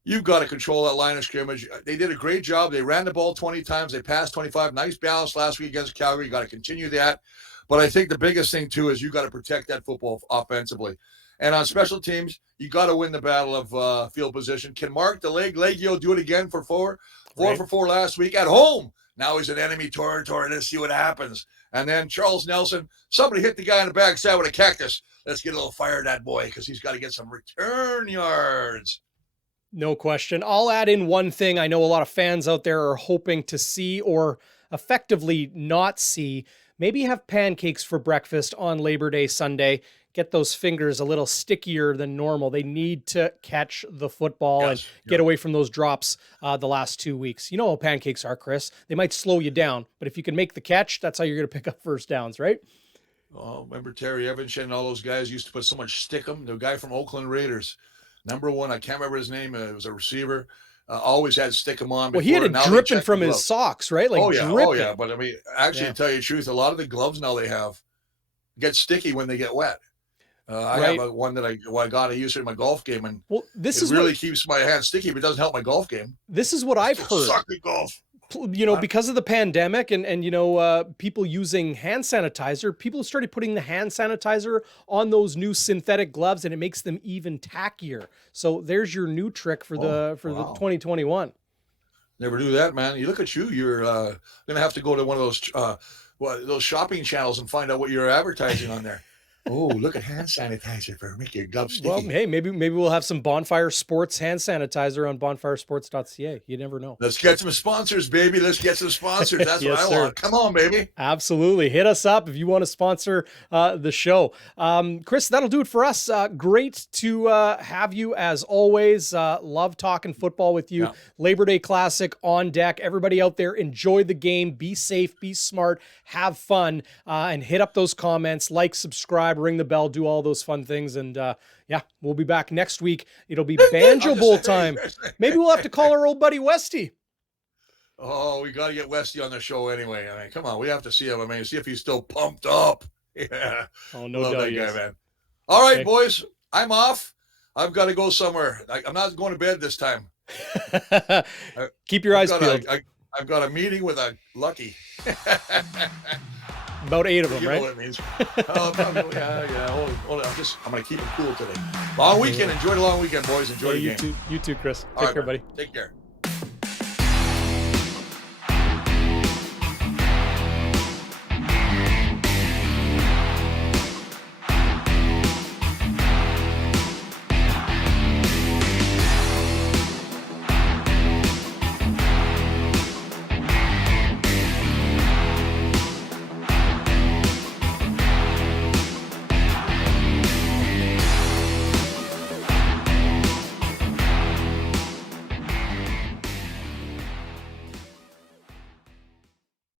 you've got to control that line of scrimmage. They did a great job. They ran the ball 20 times. They passed 25. Nice balance last week against Calgary. You got to continue that. But I think the biggest thing, too, is you got to protect that football offensively. And on special teams, you got to win the battle of field position. Can Mark the Legio do it again for 4? 4 for 4 last week at home. Now he's in enemy territory. Let's see what happens. And then Charles Nelson, somebody hit the guy in the backside with a cactus. Let's get a little fire at that boy because he's got to get some return yards. No question. I'll add in one thing I know a lot of fans out there are hoping to see or effectively not see. Maybe have pancakes for breakfast on Labor Day Sunday. Get those fingers a little stickier than normal. They need to catch the football and get away from those drops the last 2 weeks. You know how pancakes are, Chris. They might slow you down, but if you can make the catch, that's how you're going to pick up first downs, right? Oh, remember Terry Evanshan and all those guys used to put so much stickum. The guy from Oakland Raiders, number one, I can't remember his name. It was a receiver. Always had stickum on. Well, he had it dripping from his socks, right? Like dripping. Oh yeah. But I mean, actually, to tell you the truth, a lot of the gloves now they have get sticky when they get wet. I have one that I got to use it in my golf game, and this keeps my hands sticky, but it doesn't help my golf game. This is what I've heard. Suck at golf. Because of the pandemic and people using hand sanitizer, people started putting the hand sanitizer on those new synthetic gloves, and it makes them even tackier. So there's your new trick for the 2021. Never knew that, man. You look at you. You're gonna have to go to one of those shopping channels and find out what you're advertising on there. Oh, look at hand sanitizer for making your gloves sticky. Well, hey, maybe we'll have some Bonfire Sports hand sanitizer on BonfireSports.ca. You never know. Let's get some sponsors, baby. Let's get some sponsors. That's what I want. Come on, baby. Absolutely. Hit us up if you want to sponsor the show. Chris, that'll do it for us. Great to have you as always. Love talking football with you. Yeah. Labor Day Classic on deck. Everybody out there, enjoy the game. Be safe, be smart, have fun, and hit up those comments, like, subscribe, ring the bell, do all those fun things. And we'll be back next week. It'll be Banjo Bowl time. Maybe we'll have to call our old buddy Westy. Oh, we got to get Westy on the show anyway. I mean, come on, we have to see him. I mean, see if he's still pumped up. Yeah. Oh, no doubt, that guy, man. All right, boys, I'm off. I've got to go somewhere. I'm not going to bed this time. Keep your eyes peeled. I've got a meeting with a Lucky. About 8 of them, right? You know what it means. I'm going to keep it cool today. Long weekend. Enjoy the long weekend, boys. Enjoy the game. You too, Chris. Take care, buddy. Take care.